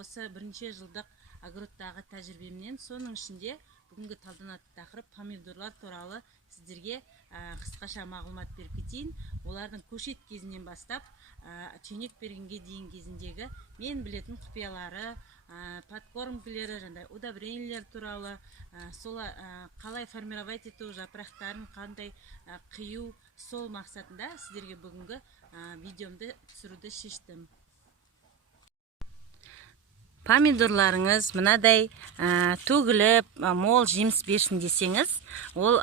осы бірінші жылдық огородтағы тәжірибемнен, соның ішінде бүгінгі талданатын тақырып помидорлар туралы сіздерге қысқаша мағлұмат беріп кетейін. Олардың көшет кезінен бастап түйнек бергенге дейін кезіндегі мен білетін құпиялары, подкормкілері, удобрениялар туралы, сола қалай формировать ету, жапырақтарын қандай қию, сол мақсатында сіздерге бүгінгі видеомды түсіруді шештім. Помидорларыңыз мынадай төгіліп, мол жеміс берсін десеңіз, ол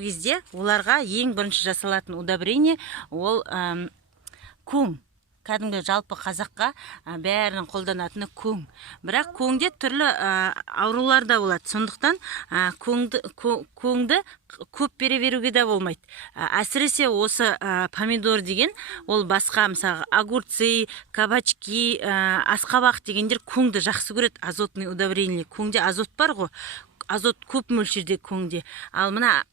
кезде оларға ең бірінші жасалатын удобрение ол көң. Кәдімгі жалпы қазаққа бәрінің қолданатыны көң. Бірақ көңде түрлі аурулар да болады. Сондықтан көңді көп бере беруге де болмайды. Әсіресе осы помидор деген, ол басқа, мысалы, огурцы, кабачки, асқабақ дегендер көңді жақсы көреді. Азотный удобрение. Көңде азот бар ғой. Азот көп мөлшерде көңде. Ал мына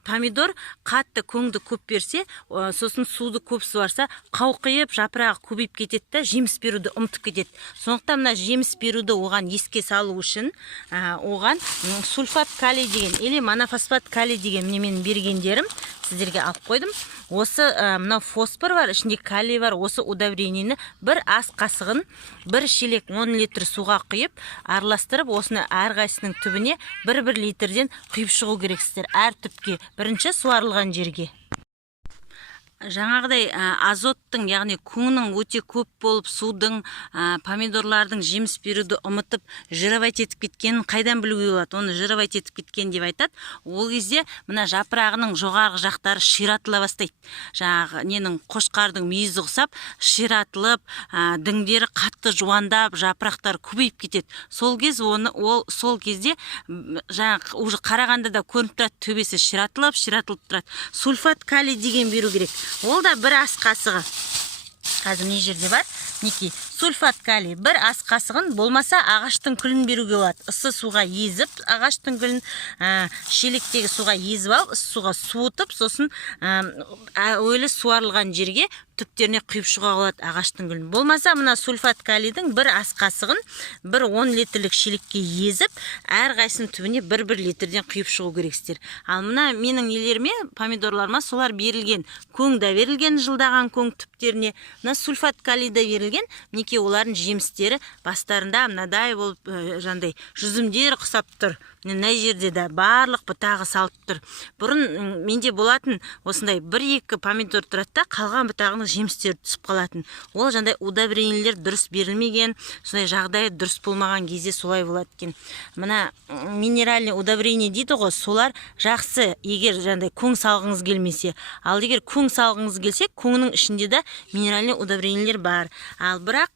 помидор қатты көңді көп берсе, сосын суды көп суарса, қауқиып, жапырағы көбейіп кетеді да, жеміс беруді ұмытып кетеді. Сондықтан мына жеміс беруді оған еске салу үшін, оған сульфат калий деген, или монофосфат калий деген менің бергендерім сіздерге алып қойдым. Осы мына фосфор бар, ішінде калий бар. Осы удобрениені бір ас қасығын, бір шелек 10 литр суға құйып, араластырып, осыны әрқайсының түбіне 1-1 литрден құйып шығу керексіздер. Әр түпке, бірінші суарылған жерге. Жаңағыдай азоттың, яғни көңнің өте көп болып, судың, помидорлардың жеміс беруді ұмытып, жировать етіп кеткенін қайдан білуге болады? Оны жировать етіп кеткен деп айтады. Ол кезде мына жапырағының жоғарғы жақтары ширатыла бастайды. Жаңағы ненің қошқардың мүйізі ұқсап, ширатылып, діңдері қатты жуандап, жапырақтар көбейіп кетеді. Сол кезде жаңағы уже қарағанда да көрініп тұрады, төбесі ширатылып тұрады. Сульфат калий деген беру керек. Ол да бір ас қасығы. Қазір не жерде бар? Неке, сульфат калий бір ас қасығын, болмаса ағаштың күлін беруге болады. Ыссы суға езіп, ағаштың күлін шелектегі суға езіп алып, ыссы суға суытып, сосын өлі суарылған жерге түптеріне құйып шығуға болады ағаштың күлін. Болмаса мына сульфат калийдің бір ас қасығын бір 10 литрлік шелекке езіп, әрқайсының түбіне 1-1 литрден құйып шығу керексіздер. Ал мына менің нелеріме, помидорларыма солар берілген. Көң да берілген, жылдаған көң түптеріне. Мына сульфат калий да берілген. Неке олардың жемістері бастарында мынадай болып, жүзімдер құсап тұр. Мына жерде де барлық бұтағы салып тұр. Бұрын менде болатын осындай 1-2 помидор тұрады, қалған бұтағының жемістері түсіп қалатын. Ол удобрениелер дұрыс берілмеген, сондай жағдайы дұрыс болмаған кезде солай болады екен. Мына минеральный удобрение дейді ғой, солар жақсы, егер көң салғыңыз келмесе. Ал егер көң салғыңыз келсе, көңнің ішінде де минеральный удобрениелер бар. Ал бірақ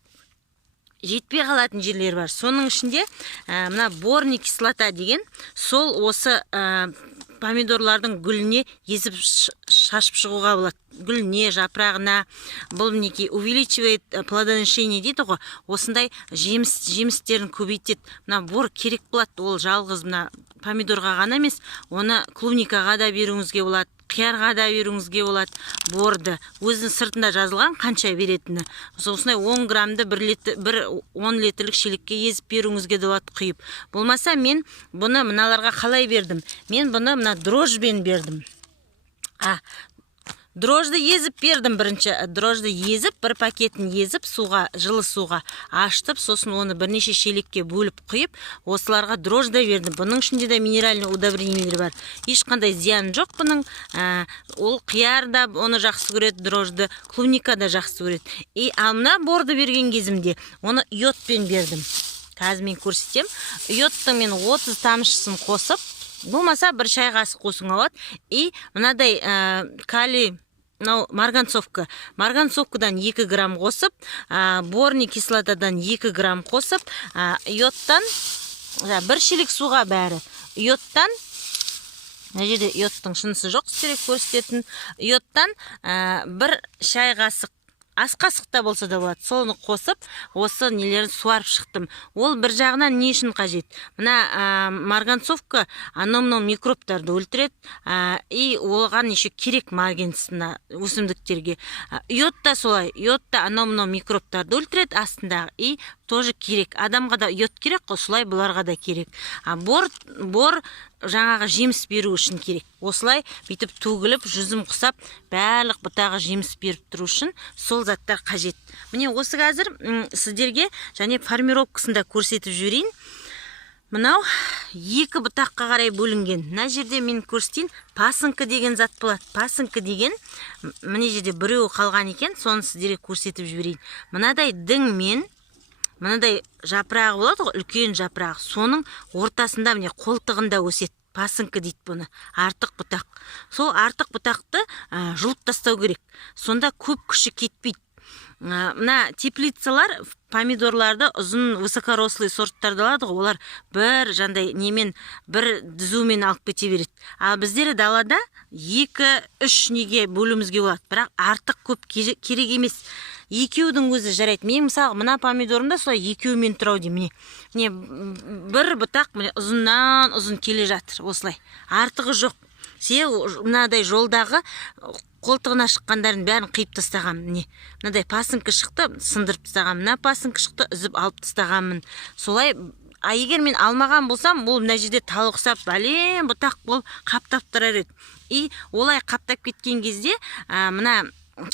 жетпей қалатын жерлер бар. Соның ішінде мына борный кислота деген, сол осы помидорлардың гүліне езіп шашып шығуға болады. Гүліне, жапырағына. Бұл неке увеличивает плодоношение дейді ғой. Осындай жемістерін көбейтеді. Мына бор керек болады. Ол жалғыз мына помидорға ғана емес, оны клубникаға да беруіңізге болады, қиярға да беруіңізге болады борды. Өзінің сыртында жазылған қанша беретіні. Осындай 10 граммды 10 литрлік шелекке езіп беруіңізге де болады құйып. Болмаса мен бұны мыналарға қалай бердім? Мен бұны мына дрожжбен бердім. Дрожжды езіп бердім бірінші. Дрожжды езіп, бір пакетін езіп, жылы суға аштып, сосын оны бірнеше шелекке бөліп құйып, осыларға дрожжды бердім. Бұның ішінде де минеральный удобрениелер бар. Ешқандай зиян жоқ бұның. Ол қияр да оны жақсы көреді, дрожжды, клубника да жақсы көреді. Ал мына борды берген кезімде оны йодпен бердім. Қазір мен көрсетем. Йодтың мен 30 тамшысын қосып, болмаса бір шай қасық қосуға болады. Мынадай калий, марганцовкадан 2 грамм қосып, борный кислотадан 2 грамм қосып, йодтан, бір шелек суға бәрі. Йодтан, мына жерде йодтың шынысы жоқ, сіздерге көрсететін. Йодтан бір шай қасық, ас қасықта болса да болады, соны қосып, осы нелерін суарып шықтым. Ол бір жағынан не үшін қажет? Мына марганцовка аномно микробтарды өлтіреді, оған еще керек марганец өсімдіктерге. Йод та солай, йод та аномно микробтарды өлтіреді астындағы, тоже керек. Адамға да ұят керек, осылай бұларға да керек. Бор жаңағы жеміс беру үшін керек. Осылай бүйтіп төгіліп, жүзім құсап, барлық бұтағы жеміс беріп тұру үшін сол заттар қажет. Міне осы қазір сіздерге және формировкасында көрсетіп жіберейін. Мынау екі бұтаққа қарай бөлінген. Мына жерде мен көрсетейін, пасынка деген зат болады. Пасынка деген, міне жерде біреуі қалған екен, соны сіздерге көрсетіп жіберейін. Мынадай діңмен, мынадай жапырағы болады ғой, үлкен жапырағы. Соның ортасында, міне қолтығында өседі. Пасынка дейді бұны. Артық бұтақ. Сол артық бұтақты жұлып тастау керек. Сонда көп күші кетпейді. Мына теплицалар помидорларды ұзын высокорослый сорттарды алады ғой, олар бір жандай немен, бір дүзумен алып кете береді. Ал біздері далада 2-3 неге бөлімізге болады, бірақ артық көп керек емес. Екеудің өзі жарайды. Мен мысалы мына помидорымда солай екеуімен тұрау деймін. Міне бір бұтақ ұзыннан ұзын келе жатыр, осылай. Артығы жоқ. Мынадай жолдағы қолтығына шыққандардың бәрін қиып тастағам. Мынадай пасынка шықты, сындырып тастағам. Мына пасынка шықты, үзіп алып тастағамын. Солай, егер мен алмаған болсам, ол мына жерде талықсап, бәлем бұтақ болып қаптап тұрар еді. И олай қаптап кеткен кезде, мына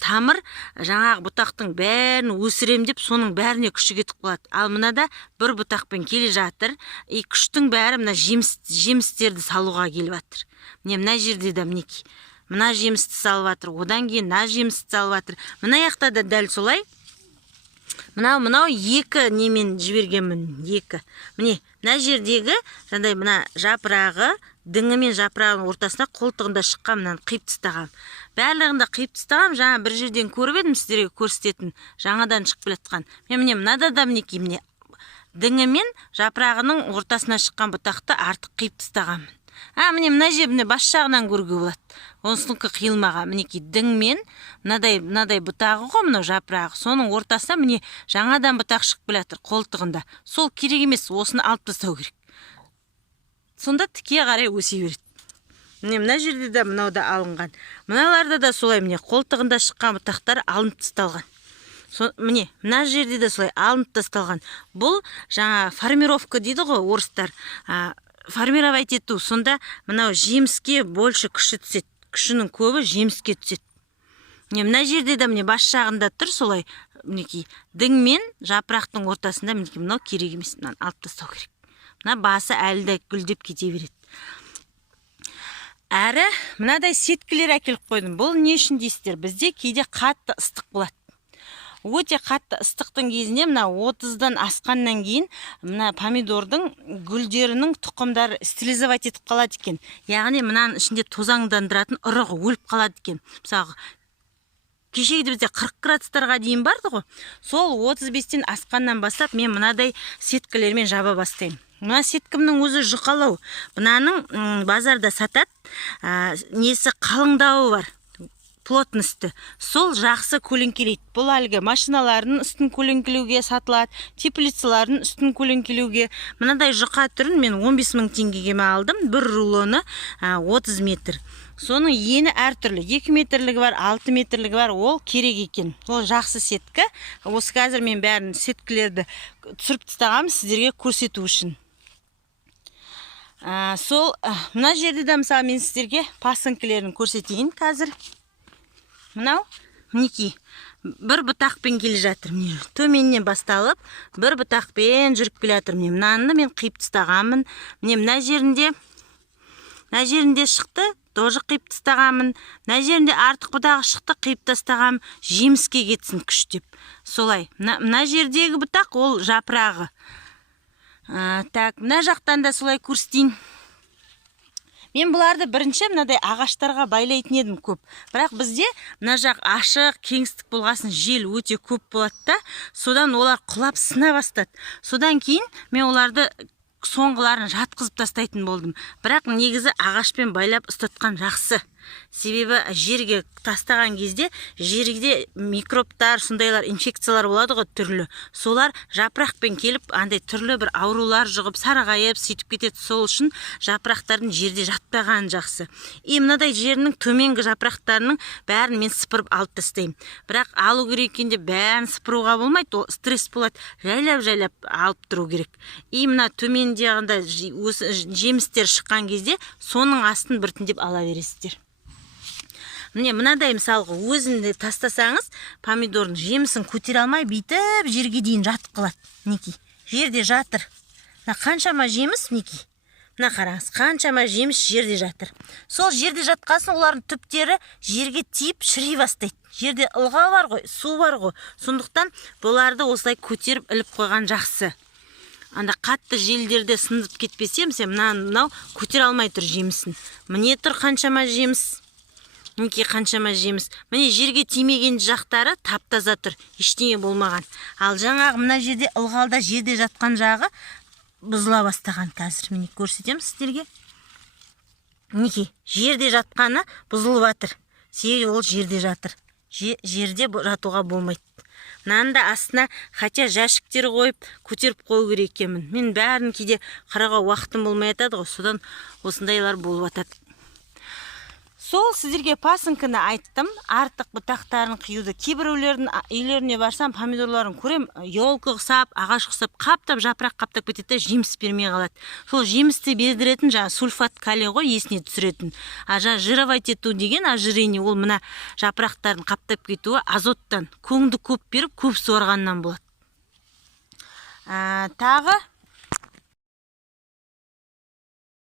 тамыр жаңағы бұтақтың бәрін өсірем деп, соның бәріне күші кетіп қалады. Ал мынада бір бұтақпен келе жатыр, и күштің бәрі мына жемістерді салуға келіп жатыр. Мына жерде де мінекей. Мына жемісті салып жатыр, одан кейін мына жемісті салып жатыр. Мына яқта да дәл солай. Мынау екі немен жібергенмін, екі. Мына жердегі жандай мына жапырағы, діңі мен жапырағының ортасына қолтығында шыққан, мынаны қиып тастағам. Бәрлігінде қиып тастағам, жаңа бір жерден көріп едім сіздерге көрсететін, жаңадан шығып келатқан. Мен мынада да мінекей, діңі мен жапырағының ортасына шыққан бұтақты артық қиып тастағам. Мына жеріне бас жағынан көруге болады. Онсыныкі қиылмаға, мінекей діңмен, мынадай бұтағы ғой, мынау жапырағы. Соның ортасына міне жаңадан бұтақ шығып келатыр қолтығында. Сол керек емес, осыны алып тастау керек. Сонда тіке қарай өсе береді. Мына жерде де мынау да алынған. Мыналарда да солай, міне қолтығында шыққан бұтақтар алынып тасталған. Мына жерде де солай алынып тасталған. Бұл жаңа формировка дейді ғой орыстар. Формировать ету, сонда мынау жеміске больше күші түседі. Күшінің көбі жеміске түседі. Мына жерде де бас жағында тұр, солай мінекей діңмен жапырақтың ортасында мінекей мынау керек емес, мынаны алып тастау керек. Мына басы әлі де гүлдеп кете береді. Әрі мынадай сеткілер әкеліп қойдым. Бұл не үшін дейсіздер? Бізде кейде қатты ыстық болады. Өте қатты ыстықтың кезінде мына 30-дан асқаннан кейін мына помидордың гүлдерінің тұқымдары стерилизовать етіп қалады екен. Яғни мынаның ішінде тозаңдандыратын ұрығы өліп қалады екен. Мысалы, кешегіде бізде 40 градустарға дейін барды ғой. Сол 35-тен асқаннан бастап мен мынадай сеткілермен жаба бастаймын. Мына сеткімнің өзі жұқалау. Мынаның базарда сатады, несі қалыңдауы бар. Плотності. Сол жақсы көлеңкелейді. Бұл әлгі машиналардың үстін көлеңкелеуге сатылады, теплицалардың үстін көлеңкелеуге. Мынадай жұқа түрін мен 15 000 теңгеге алдым. Бір рулоны 30 метр. Соның ені әртүрлі. 2 метрлігі бар, 6 метрлігі бар. Ол керек екен. Ол жақсы сеткі. Осы қазір мен бәрін сеткілерді түсіріп тастағам сіздерге көрсету үшін. Сол мына жерде де мысалы мен сіздерге пасынкілерін көрсетейін қазір. Мынау, мінекей, бір бұтақпен келе жатыр. Төменнен басталып, бір бұтақпен жүріп келе жатыр. Мынаны мен қиып тастағамын. Мына жерінде шықты, тоже қиып тастағамын. Мына жерінде артық бұтағы шықты, қиып тастағам. Жеміске кетсін күштеп. Солай. Мына жердегі бұтақ ол жапырағы. Мына жақтан да солай көрсетейін. Мен бұларды бірінші мынадай ағаштарға байлайтын едім көп. Бірақ бізде мына жақ ашық, кеңістік болғасын жел өте көп болады да, содан олар құлап сына бастады. Содан кейін мен оларды соңғыларын жатқызып тастайтын болдым. Бірақ негізі ағашпен байлап ұстатқан жақсы. Себебі жерге тастаған кезде жерге микробтар, сондайлар инфекциялар болады ғой түрлі. Солар жапырақпен келіп, андай түрлі бір аурулар жұғып, сарғайып, сөйтіп кетеді. Сол үшін жапырақтардың жерде жатпаған жақсы. Мынадай жерінің төменгі жапырақтарының бәрін мен сыпырып алып тастаймын. Бірақ алу керек екенде бәрін сыпыруға болмайды, ол стресс болады. Жайлап алып тұру керек. Мына төмендегінде жемістер шыққан кезде соның астын біртіндеп ала бересіздер. Міне мынадай мысалға өзінде тастасаңыз, помидордың жемісін көтере алмай бүйтіп жерге дейін жатып қалады. Мінекей, жерде жатыр. Мына қаншама жеміс, мінекей. Мына қараңыз, қаншама жеміс жерде жатыр. Сол жерде жатқасын олардың түптері жерге тиіп шіри бастайды. Жерде ылға бар ғой, су бар ғой. Сондықтан бұларды осылай көтеріп іліп қойған жақсы. Анда қатты желдерде сындырып кетпесе, мынау көтере алмай тұр жемісін. Міне тұр қаншама жеміс. Мінекей қаншама жеміс. Міне жерге тимеген жақтары тап-таза тұр, ештеңе болмаған. Ал жаңағы мына жерде ылғалда жерде жатқан жағы бұзыла бастаған қазір. Міне көрсетемін сіздерге. Мінекей жерде жатқаны бұзылып жатыр. Себебі ол жерде жатыр. Жерде жатуға болмайды. Мынаны да астына хотя жәшіктер қойып көтеріп қою керек екенмін. Мен бәрін кейде қарауға уақытым болмай жатады ғой, содан осындайлар болып жатады. Сол сіздерге пасынкіні айттым, артық бұтақтарын қиюды. Кейбіреулердің үйлеріне барсам, помидорларын көрем, елкі құсап, ағаш құсап, қаптап, жапырақ қаптап кетеді, жеміс бермей қалады. Сол жемісті бердіретін жаңа сульфат калий ғой, есіне түсіретін. Жаңа жировать ету деген ожирение, ол мына жапырақтарын қаптап кетуі азоттан, көңді көп беріп, көп суарғаннан болады. Тағы